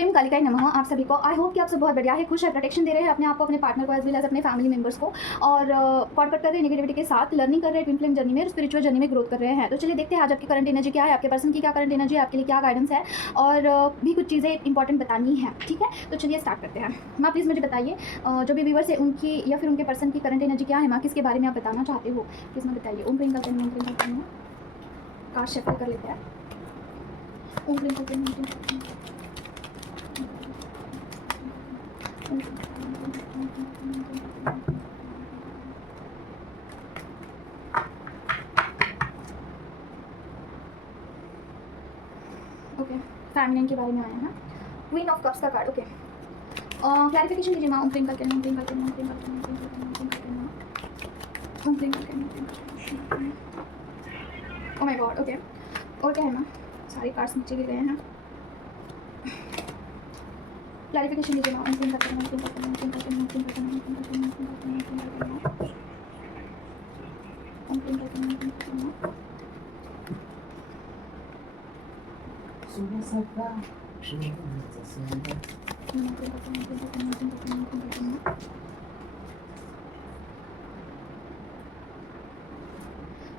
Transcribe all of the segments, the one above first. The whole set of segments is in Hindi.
क्रीम कालिकाय नमः आप सभी को। आई होप कि आप सब बहुत बढ़िया है, खुश है, प्रोटेक्शन दे रहे हैं अपने आप को, अपने पार्टनर को, एज वेल एज अपने फैमिली मेंबर्स को, और कॉर्ड कट कर रहे हैं नेगेटिविटी के साथ, लर्निंग कर रहे हैं ट्विन फ्लेम जर्नी में, स्पिरिचुअल जर्नी में ग्रोथ कर रहे हैं। तो चलिए देखते हैं आज आपकी करंट एनर्जी क्या है, आपके पर्सन की क्या करंट एनर्जी है, आपके लिए क्या गाइडेंस है, और भी कुछ चीज़ें इंपॉर्टेंट बतानी है। ठीक है, तो चलिए स्टार्ट करते हैं। माँ प्लीज़ मुझे बताइए जो भी व्यूवर्स है उनकी या फिर उनके पर्सन की करंट एनर्जी क्या है, माँ किसके बारे में आप बताना चाहते हो, प्लीज़ मैं बताइए। ओम प्रेम करते हैं, कार्ड शफल कर लेते हैं। ओम प्रेम करते हैं, ओके फैमिली के बारे में आया है। क्वीन ऑफ कप्स का कार्ड, ओके क्लैरिफिकेशन दीजिए माँ। ओम प्रेम करके ओह माय गॉड, ओके और क्या है माँ, सारे कार्ड्स नीचे गिर गए हैं। क्लैरिफिकेशन दीजिए माँ।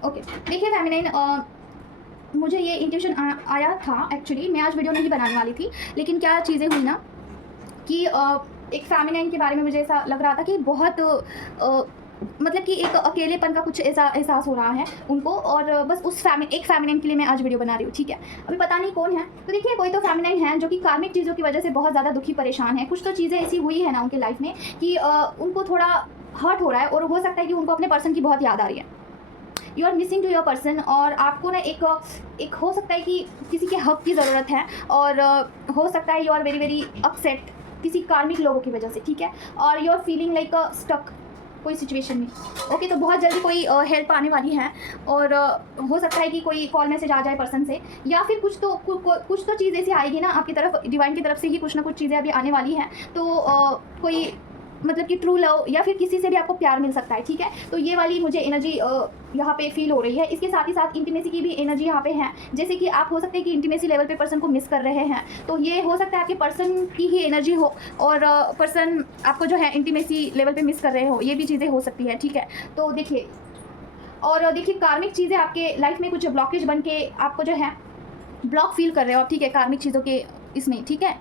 ओके देखिए फेमिनाइन, मुझे ये इंट्यूशन आया था एक्चुअली। मैं आज वीडियो नहीं बनाने वाली थी, लेकिन क्या चीज़ें हुई ना कि एक फेमिनाइन के बारे में मुझे ऐसा लग रहा था कि बहुत मतलब कि एक अकेलेपन का कुछ ऐसा एहसास हो रहा है उनको, और बस उस एक फेमिनाइन के लिए मैं आज वीडियो बना रही हूँ। ठीक है, अभी पता नहीं कौन है। तो देखिए कोई तो फेमिनाइन है जो कि कार्मिक चीज़ों की वजह से बहुत ज़्यादा दुखी परेशान है। कुछ तो चीज़ें ऐसी हुई है ना उनके लाइफ में कि उनको थोड़ा हर्ट हो रहा है, और हो सकता है कि उनको अपने पर्सन की बहुत याद आ रही है। You are missing to your person, और आपको ना एक हो सकता है कि किसी के हक की ज़रूरत है, और हो सकता है you are very very upset किसी कार्मिक लोगों की वजह से। ठीक है, और you are feeling like stuck कोई सिचुएशन में। ओके, तो बहुत जल्दी कोई हेल्प आने वाली है, और हो सकता है कि कोई कॉल मैसेज आ जाए पर्सन से, या फिर कुछ तो चीज़ ऐसी आएगी ना आपकी तरफ, डिवाइन की तरफ से ही कुछ ना कुछ चीज़ें अभी आने वाली हैं। तो कोई मतलब कि ट्रू लव या फिर किसी से भी आपको प्यार मिल सकता है। ठीक है, तो ये वाली मुझे एनर्जी यहाँ पे फील हो रही है। इसके साथ ही साथ इंटीमेसी की भी एनर्जी यहाँ पे है, जैसे कि आप हो सकते हैं कि इंटीमेसी लेवल पे पर्सन को मिस कर रहे हैं। तो ये हो सकता है आपके पर्सन की ही एनर्जी हो, और पर्सन आपको जो है इंटीमेसी लेवल पे मिस कर रहे हो, ये भी चीज़ें हो सकती है। ठीक है, तो देखिए, और देखिए कार्मिक चीज़ें आपके लाइफ में कुछ ब्लॉकेज बन के आपको जो है ब्लॉक फील कर रहे हो आप। ठीक है, कार्मिक चीज़ों के इसमें। ठीक है,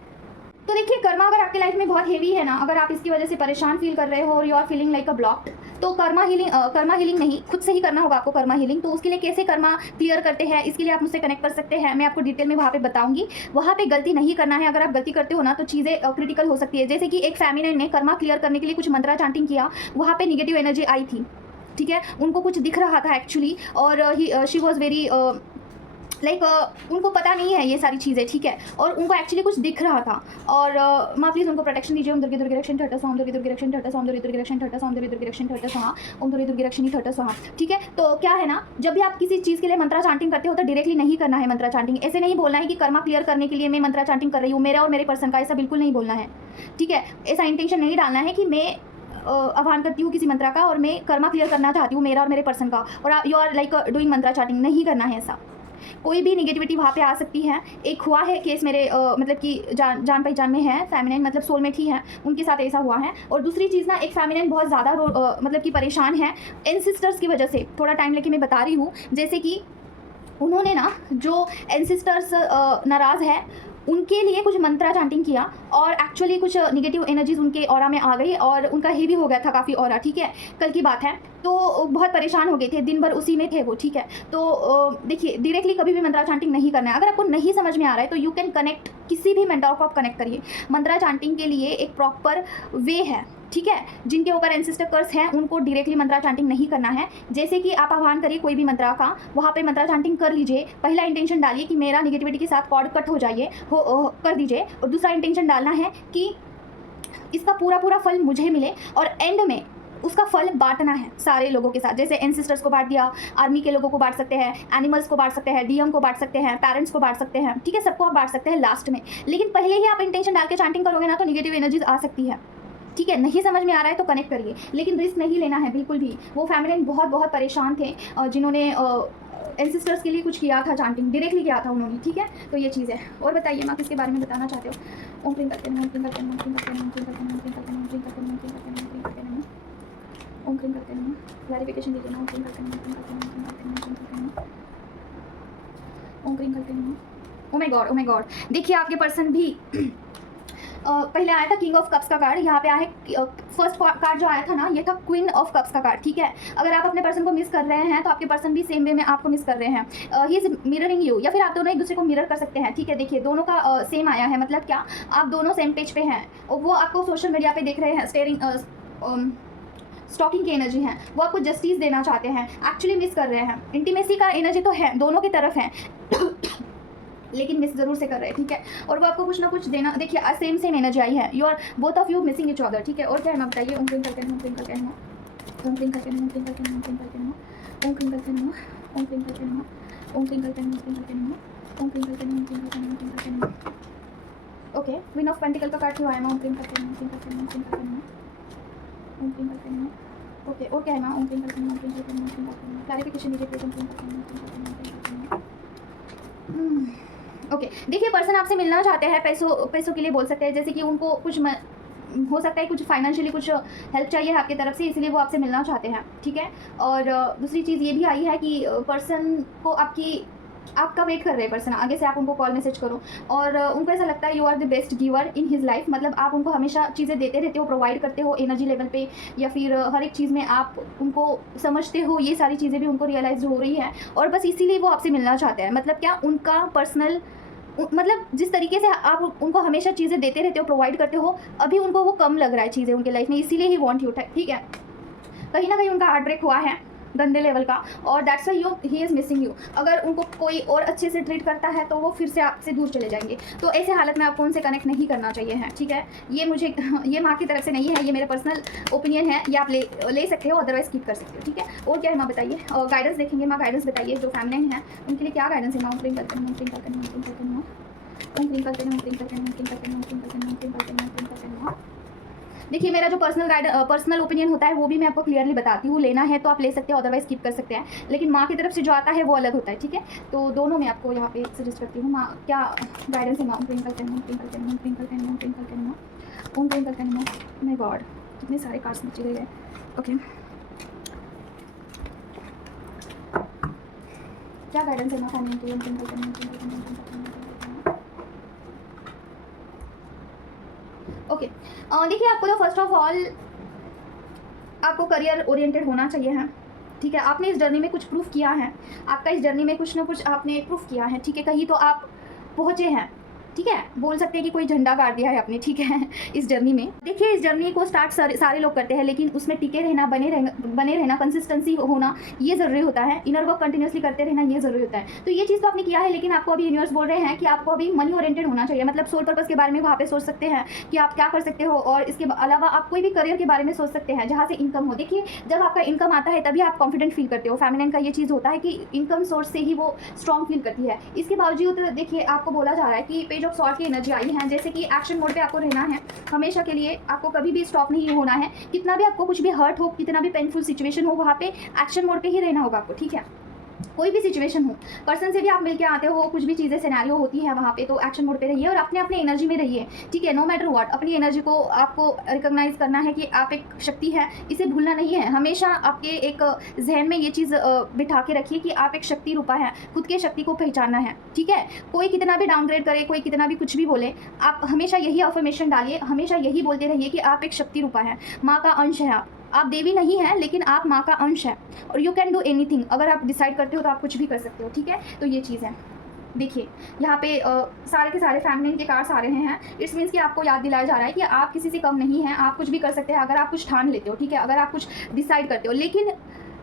तो देखिए कर्मा अगर आपके लाइफ में बहुत हेवी है ना, अगर आप इसकी वजह से परेशान फील कर रहे हो और you are feeling like a blocked, तो कर्मा हीलिंग नहीं, खुद से ही करना होगा आपको कर्मा हीलिंग। तो उसके लिए कैसे कर्मा क्लियर करते हैं, इसके लिए आप मुझसे कनेक्ट कर सकते हैं। मैं आपको डिटेल में वहाँ पे बताऊंगी। वहाँ पे गलती नहीं करना है। अगर आप गलती करते हो ना तो चीज़ें क्रिटिकल हो सकती है। जैसे कि एक फेमिनाइन ने कर्मा क्लियर करने के लिए कुछ मंत्रा चांटिंग किया, वहाँ पे निगेटिव एनर्जी आई थी। ठीक है, उनको कुछ दिख रहा था एक्चुअली, और शी वॉज वेरी उनको पता नहीं है ये सारी चीज़ें। ठीक है, और उनको एक्चुअली कुछ दिख रहा था। और माँ प्लीज़ उनको प्रोटेक्शन दीजिए। ओम दुर्गे दुर्गिरक्षण ठट्टा स्वाहा, ओम दुर्गे दुर्गिरक्षण ठट्टा स्वाहा, ओम दुर्गे दुर्गिरक्षण ठट्टा स्वाहा, ओम दुर्गे दुर्गिरक्षण ठट्टा स्वाहा, ओम दुर्गे दुर्गिरक्षण ठट्टा स्वाहा। ठीक है, तो क्या है ना, जब भी आप किसी चीज़ के लिए मंत्रा चांटिंग करते हो तो डायरेक्टली नहीं करना है मंत्रा चांटिंग। ऐसे नहीं बोलना है कि कर्मा क्लियर करने के लिए मैं मंत्रा चांटिंग कर रही हूँ मेरा और मेरे पर्सन का, ऐसा बिल्कुल नहीं बोलना है। ठीक है, ऐसा इंटेंशन नहीं डालना है कि मैं आह्वान करती हूँ किसी मंत्रा का और मैं कर्मा क्लियर करना चाहती हूँ मेरा और मेरे पर्सन का, और you are like doing mantra chanting. नहीं करना है ऐसा। कोई भी निगेटिविटी वहाँ पे आ सकती है। एक हुआ है केस मेरे मतलब कि जान पहचान में है फेमिनाइन, मतलब सोलमेट ही है, उनके साथ ऐसा हुआ है। और दूसरी चीज़ ना, एक फेमिनाइन बहुत ज़्यादा मतलब कि परेशान है एंसिस्टर्स की वजह से। थोड़ा टाइम लेके मैं बता रही हूँ। जैसे कि उन्होंने ना, जो एंसिस्टर्स नाराज़ है उनके लिए कुछ मंत्रा चांटिंग किया, और एक्चुअली कुछ निगेटिव एनर्जीज उनके ऑरा में आ गई, और उनका हेवी हो गया था काफ़ी ऑरा। ठीक है, कल की बात है, तो बहुत परेशान हो गए थे, दिन भर उसी में थे वो। ठीक है, तो देखिए डायरेक्टली कभी भी मंत्रा चांटिंग नहीं करना है। अगर आपको नहीं समझ में आ रहा है तो यू कैन कनेक्ट, किसी भी मेंटर को आप कनेक्ट करिए। मंत्रा चांटिंग के लिए एक प्रॉपर वे है। ठीक है, जिनके ऊपर एंसेस्टर कर्स हैं उनको डायरेक्टली मंत्रा चांटिंग नहीं करना है। जैसे कि आप आह्वान करिए कोई भी मंत्रा का, वहाँ पे मंत्रा चांटिंग कर लीजिए। पहला इंटेंशन डालिए कि मेरा निगेटिविटी के साथ कॉर्ड कट हो जाइए, कर दीजिए, और दूसरा इंटेंशन डालना है कि इसका पूरा फल मुझे मिले, और एंड में उसका फल बांटना है सारे लोगों के साथ। जैसे एंसेस्टर्स को बांट दिया, आर्मी के लोगों को बांट सकते हैं, एनिमल्स को बांट सकते हैं, डीएम को बांट सकते हैं, पेरेंट्स को बांट सकते हैं। ठीक है, सबको आप बांट सकते हैं लास्ट में। लेकिन पहले ही आप इंटेंशन डाल के चांटिंग करोगे ना तो निगेटिव एनर्जीज आ सकती है। ठीक है, नहीं समझ में आ रहा है तो कनेक्ट करिए, लेकिन रिस्क नहीं लेना है बिल्कुल भी। वो फेमिनाइन बहुत परेशान थे, जिन्होंने एंसेस्टर्स के लिए कुछ किया था, चांटिंग डायरेक्टली किया था उन्होंने, ठीक है। तो ये चीज़ है। और बताइए माँ किसके बारे में बताना चाहते हो? ओम क्लीं करते हैं, ओम क्लीं करते हैं, ओम क्लीं करते हैं, ओम क्लीं करते हैं, ओम क्लीं करते हैं, ओम क्लीं करते हैं, ओम क्लीं करते हैं, ओम क्लीं करते हैं, ओम क्लीं करते हैं। क्लैरिफिकेशन दीजिए ना। ओम क्लीं करते हैं, ओम क्लीं करते हैं, ओम क्लीं करते हैं, ओम क्लीं करते हैं, ओम क्लीं करते हैं। Oh my God, oh my God. देखिए आपके पर्सन भी पहले आया था किंग ऑफ कप्स का कार्ड, यहाँ पे आया है फर्स्ट कार्ड जो आया था ना, ये था क्वीन ऑफ कप्स का कार्ड, ठीक है। अगर आप अपने पर्सन को मिस कर रहे हैं तो आपके पर्सन भी सेम वे में आपको मिस कर रहे हैं। ही इज मिररिंग यू, या फिर आप दोनों एक दूसरे को मिरर कर सकते हैं, ठीक है। देखिए दोनों का सेम आया है, मतलब क्या आप दोनों सेम पेज पे हैं। वो आपको सोशल मीडिया पे देख रहे हैं, स्टेयरिंग स्टॉकिंग की एनर्जी है, वो आपको जस्टिस देना चाहते हैं, एक्चुअली मिस कर रहे हैं। इंटीमेसी का एनर्जी तो है, दोनों की तरफ है लेकिन मिस जरूर से कर रहे हैं, ठीक है। और वो आपको कुछ ना कुछ देना, देखिए सेम एनर्जी आई है, you are both of you missing each other, ठीक है। और क्या है ना बताइए? ओम क्लीं करके, ओम क्लीं करके, ओम क्लीं करके, ओम क्लीं करके, ओम क्लीं करके, ओम क्लीं करके, ओम क्लीं करके, ओम क्लीं करके, ओम क्लीं करके, ओम क्लीं करके, ओम क्लीं करके, ओम क्लीं करके। ओके, क्वीन ऑफ पेंटिकल का कार्ड क्यों आया? ओम क्लीं करके, ओम क्लीं करके, ओम क्लीं करके, ओम क्लीं करके। ओके, और क्या है ना? ओम क्लीं करके, ओम क्लीं करके, ओम क्लीं करके। क्लैरिफिकेशन दीजिए प्लीज। ओम क्लीं करके, ओम क्लीं करके, ओम क्लीं करके। ओके, देखिए पर्सन आपसे मिलना चाहते हैं, पैसों के लिए बोल सकते हैं, जैसे कि उनको कुछ हो सकता है कुछ फाइनेंशियली कुछ हेल्प चाहिए है आपकी तरफ से, इसलिए वो आपसे मिलना चाहते हैं, ठीक है। और दूसरी चीज़ ये भी आई है कि पर्सन को आपका वेट कर रहे हैं पर्सन, आगे से आप उनको कॉल मैसेज करो, और उनको ऐसा लगता है you are the best giver in his life, मतलब आप उनको हमेशा चीज़ें देते रहते हो, प्रोवाइड करते हो एनर्जी लेवल पे, या फिर हर एक चीज़ में आप उनको समझते हो, ये सारी चीज़ें भी उनको रियलाइज हो रही है, और बस इसीलिए वो आपसे मिलना चाहते हैं। मतलब क्या, उनका पर्सनल, मतलब जिस तरीके से आप उनको हमेशा चीज़ें देते रहते हो, प्रोवाइड करते हो, अभी उनको वो कम लग रहा है चीज़ें उनके लाइफ में, इसीलिए ही वांट यू, ठीक है। कहीं ना कहीं उनका हार्ट ब्रेक हुआ है गंदे लेवल का, और that's why he is missing you. अगर उनको कोई और अच्छे से ट्रीट करता है तो वो फिर से आपसे दूर चले जाएंगे, तो ऐसे हालत में आपको उनसे कनेक्ट नहीं करना चाहिए है, ठीक है। ये माँ की तरफ से नहीं है, ये मेरा पर्सनल ओपिनियन है, ये आप ले सकते हो, अदरवाइज स्किप कर सकते हो, ठीक है। और क्या है माँ बताइए? और गाइडेंस देखेंगे माँ, गाइडेंस बताइए जो फेमिनिन है उनके लिए क्या गाइडेंस है माँ? ओम क्लीं करते हैं, ओम क्लीं करते हैं, ओम क्लीं करते हैं, ओम क्लीं करते हैं, ओम क्लीं करते हैं, ओम क्लीं करते हैं, ओम क्लीं करते हैं, ओम क्लीं करते हैं, ओम क्लीं करते हैं। देखिए मेरा जो पर्सनल ओपिनियन होता है वो भी मैं आपको क्लियरली बताती हूँ, लेना है तो आप ले सकते हो, अदरवाइज स्किप कर सकते हैं, लेकिन माँ की तरफ से जो आता है वो अलग होता है, ठीक है। तो दोनों में आपको यहाँ पे सजेस्ट करती हूँ। माँ क्या गाइडेंस है? माँ ओम क्लीं करते हैं, ओम क्लीं करते हैं, ओम क्लीं करते हैं, ओम क्लीं करते हैं, ओम क्लीं करते हैं। माय गॉड, कितने सारे कार्ड्स नीचे गए हैं। ओके, क्या गाइडेंस है माँ फैमिली के लिए? ओम क्लीं करते हैं, ओम क्लीं करते हैं, ओम क्लीं करते हैं। ओके, देखिए आपको तो फर्स्ट ऑफ ऑल आपको करियर ओरिएंटेड होना चाहिए है, ठीक है। आपने इस जर्नी में कुछ प्रूफ किया है, आपका इस जर्नी में कुछ ना कुछ आपने प्रूफ किया है, ठीक है। कहीं तो आप पहुँचे हैं, ठीक है। बोल सकते हैं कि कोई झंडा गाड़ दिया है आपने, ठीक है इस जर्नी में। देखिए इस जर्नी को स्टार्ट सारे लोग करते हैं, लेकिन उसमें टिके रहना, बने रहना, कंसिस्टेंसी होना, ये ज़रूरी होता है। इनर वर्क कंटिन्यूसली करते रहना, ये ज़रूरी होता है। तो ये चीज़ तो आपने किया है, लेकिन आपको अभी यूनिवर्स बोल रहे हैं कि आपको अभी मनी ओरिएंटेड होना चाहिए, मतलब सोल पर्पस के बारे में वहाँ पे सोच सकते हैं कि आप क्या कर सकते हो, और इसके अलावा आप कोई भी करियर के बारे में सोच सकते हैं जहाँ से इनकम हो। देखिए जब आपका इनकम आता है तभी आप कॉन्फिडेंट फील करते हो। फेमिनिन का ये चीज़ होता है कि इनकम सोर्स से ही वो स्ट्रॉन्ग फील करती है। इसके बावजूद देखिए आपको बोला जा रहा है कि पेज ऑफ सॉर्ड की एनर्जी आई है, जैसे कि एक्शन मोड पे आपको रहना है हमेशा के लिए, आपको कभी भी स्टॉप नहीं होना है। कितना भी आपको कुछ भी हर्ट हो, कितना भी पेनफुल सिचुएशन हो, वहाँ पे एक्शन मोड पे ही रहना होगा आपको, ठीक है। कोई भी सिचुएशन हो, पर्सन से भी आप मिलके आते हो, कुछ भी चीज़ें सिनेरियो होती है वहाँ पे, तो एक्शन मोड पे रहिए और अपने एनर्जी में रहिए, ठीक है। नो मैटर व्हाट, अपनी एनर्जी को आपको रिकॉग्नाइज करना है कि आप एक शक्ति है, इसे भूलना नहीं है। हमेशा आपके एक जहन में ये चीज़ बिठा के रखिए कि आप एक शक्ति रूपा है, खुद के शक्ति को पहचानना है, ठीक है। कोई कितना भी डाउनग्रेड करे, कोई कितना भी कुछ भी बोले, आप हमेशा यही अफर्मेशन डालिए, हमेशा यही बोलते रहिए कि आप एक शक्ति रूपा है, माँ का अंश है। आप देवी नहीं है, लेकिन आप माँ का अंश है, और यू कैन डू एनीथिंग। अगर आप डिसाइड करते हो तो आप कुछ भी कर सकते हो, ठीक है। तो ये चीज़ है। देखिए यहाँ पे सारे के सारे फेमिनिन के कार्ड्स आ रहे हैं। इट्स मीन्स कि आपको याद दिलाया जा रहा है कि आप किसी से कम नहीं हैं, आप कुछ भी कर सकते हैं अगर आप कुछ ठान लेते हो, ठीक है, अगर आप कुछ डिसाइड करते हो। लेकिन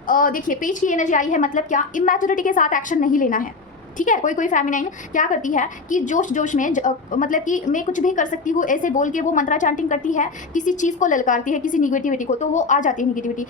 देखिए पेज की एनर्जी आई है, मतलब क्या, इमैच्योरिटी के साथ एक्शन नहीं लेना है, ठीक है। कोई फेमिनाइन क्या करती है कि जोश में मतलब कि मैं कुछ भी कर सकती हूँ ऐसे बोल के वो मंत्रा चांटिंग करती है, किसी चीज़ को ललकारती है, किसी निगेटिविटी को, तो वो आ जाती है निगेटिविटी।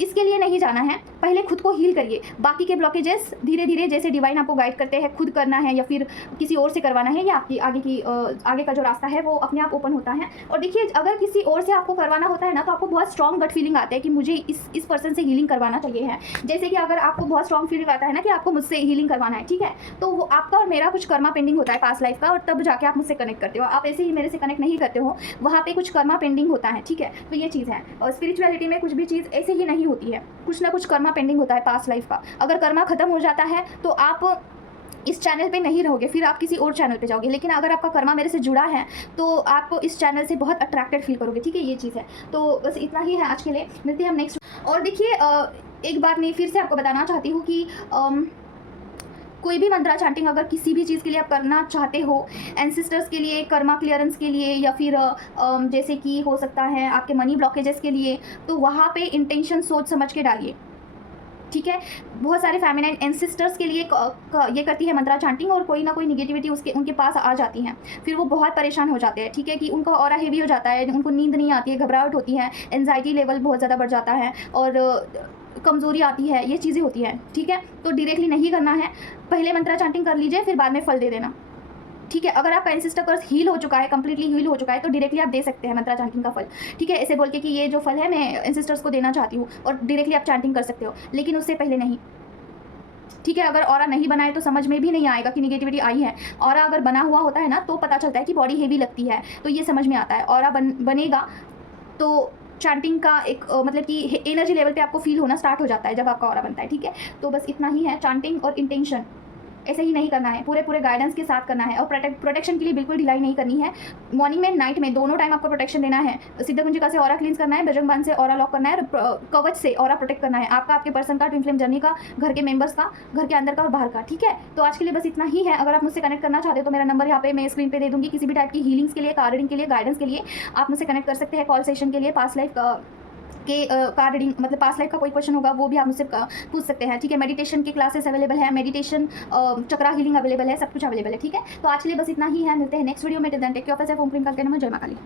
इसके लिए नहीं जाना है, पहले खुद को हील करिए। बाकी के ब्लॉकेजेस धीरे धीरे जैसे डिवाइन आपको गाइड करते हैं, खुद करना है या फिर किसी और से करवाना है, या आपकी आगे का जो रास्ता है वो अपने आप ओपन होता है। और देखिए, अगर किसी और से आपको करवाना होता है ना, तो आपको बहुत स्ट्रॉन्ग गट फीलिंग आता है कि मुझे इस पर्सन से हीलिंग करवाना चाहिए है। जैसे कि अगर आपको बहुत स्ट्रॉन्ग फीलिंग आता है ना कि आपको मुझसे हीलिंग करवाना है, ठीक है, तो वो आपका और मेरा कुछ कर्मा पेंडिंग होता है पास्ट लाइफ का, और तब जाके आप मुझसे कनेक्ट करते हो। आप ऐसे ही मेरे से कनेक्ट नहीं करते हो, वहाँ पे कुछ कर्मा पेंडिंग होता है, ठीक है। तो ये चीज़ है। और स्पिरिचुअलिटी में कुछ भी चीज़ ऐसे ही नहीं होती है, कुछ ना कुछ कर्मा पेंडिंग होता है पास्ट लाइफ का। अगर कर्मा खत्म हो जाता है तो आप इस चैनल पे नहीं रहोगे, फिर आप किसी और चैनल पे जाओगे। लेकिन अगर आपका कर्मा मेरे से जुड़ा है तो आप इस चैनल से बहुत अट्रैक्टेड फील करोगे, ठीक है। ये चीज़ है। तो बस इतना ही है आज के लिए, मिलते हैं हम नेक्स्ट। और देखिए, एक बात मैं फिर से आपको बताना चाहती हूँ कि कोई भी मंत्रा चैंटिंग अगर किसी भी चीज़ के लिए आप करना चाहते हो, एंसेस्टर्स के लिए, कर्मा क्लियरेंस के लिए, या फिर जैसे कि हो सकता है आपके मनी ब्लॉकेजेस के लिए, तो वहाँ पे इंटेंशन सोच समझ के डालिए, ठीक है। बहुत सारे फेमिनाइन एंसेस्टर्स के लिए ये करती है मंत्रा चैंटिंग, और कोई ना कोई निगेटिविटी उनके पास आ जाती है, फिर वो बहुत परेशान हो जाते हैं, ठीक है, कि उनका ऑरा हेवी हो जाता है, उनको नींद नहीं आती है, घबराहट होती है, एंजाइटी लेवल बहुत ज़्यादा बढ़ जाता है, और कमज़ोरी आती है, ये चीज़ें होती हैं, ठीक है। तो डायरेक्टली नहीं करना है, पहले मंत्रा चैंटिंग कर लीजिए, फिर बाद में फल दे देना, ठीक है। अगर आपका एंसेस्टर कर्स हील हो चुका है, कंप्लीटली हील हो चुका है, तो डायरेक्टली आप दे सकते हैं मंत्रा चैंटिंग का फल, ठीक है। ऐसे बोल के कि ये जो फल है मैं एंसेस्टर्स को देना चाहती हूँ, और डायरेक्टली आप चैंटिंग कर सकते हो, लेकिन उससे पहले नहीं, ठीक है। अगर ऑरा नहीं बनाए तो समझ में भी नहीं आएगा कि निगेटिविटी आई है। ऑरा अगर बना हुआ होता है ना, तो पता चलता है कि बॉडी हेवी लगती है, तो ये समझ में आता है। ऑरा बनेगा तो चैंटिंग का एक मतलब कि एनर्जी लेवल पे आपको फील होना स्टार्ट हो जाता है जब आपका ऑरा बनता है, ठीक है। तो बस इतना ही है। चैंटिंग और इंटेंशन ऐसे ही नहीं करना है, पूरे गाइडेंस के साथ करना है, और प्रोटेक्शन के लिए बिल्कुल ढिलाई नहीं करनी है। मॉर्निंग में, नाइट में, दोनों टाइम आपको प्रोटेक्शन देना है। सिद्धकुंजिका से ऑरा क्लींस करना है, बजरंग बाण से ऑरा लॉक करना है, कवच से ऑरा प्रोटेक्ट करना है आपका, आपके पर्सन का, ट्विन फ्लेम जर्नी का, घर के मेंबर्स का, घर के अंदर का और बाहर का, ठीक है। तो आज के लिए बस इतना ही है। अगर आप मुझसे कनेक्ट करना चाहते हो तो मेरा नंबर यहाँ पे मैं स्क्रीन पे दे दूँगी। किसी भी टाइप की हीलिंग्स के लिए, कार्ड रीडिंग के लिए, गाइडेंस के लिए आप मुझसे कनेक्ट कर सकते हैं। कॉल सेशन के लिए, पास्ट लाइफ के कार्ड रीडिंग मतलब पास्ट लाइफ का कोई क्वेश्चन होगा वो भी आप मुझसे पूछ सकते हैं, ठीक है। मेडिटेशन की क्लासेस अवेलेबल है, मेडिटेशन चक्रा हीलिंग अवेलेबल है, सब कुछ अवेलेबल है, ठीक है। तो आज के लिए बस इतना ही है, मिलते हैं नेक्स्ट वीडियो में। Take care of yourself. Om Priyanka के नाम जय मां काली।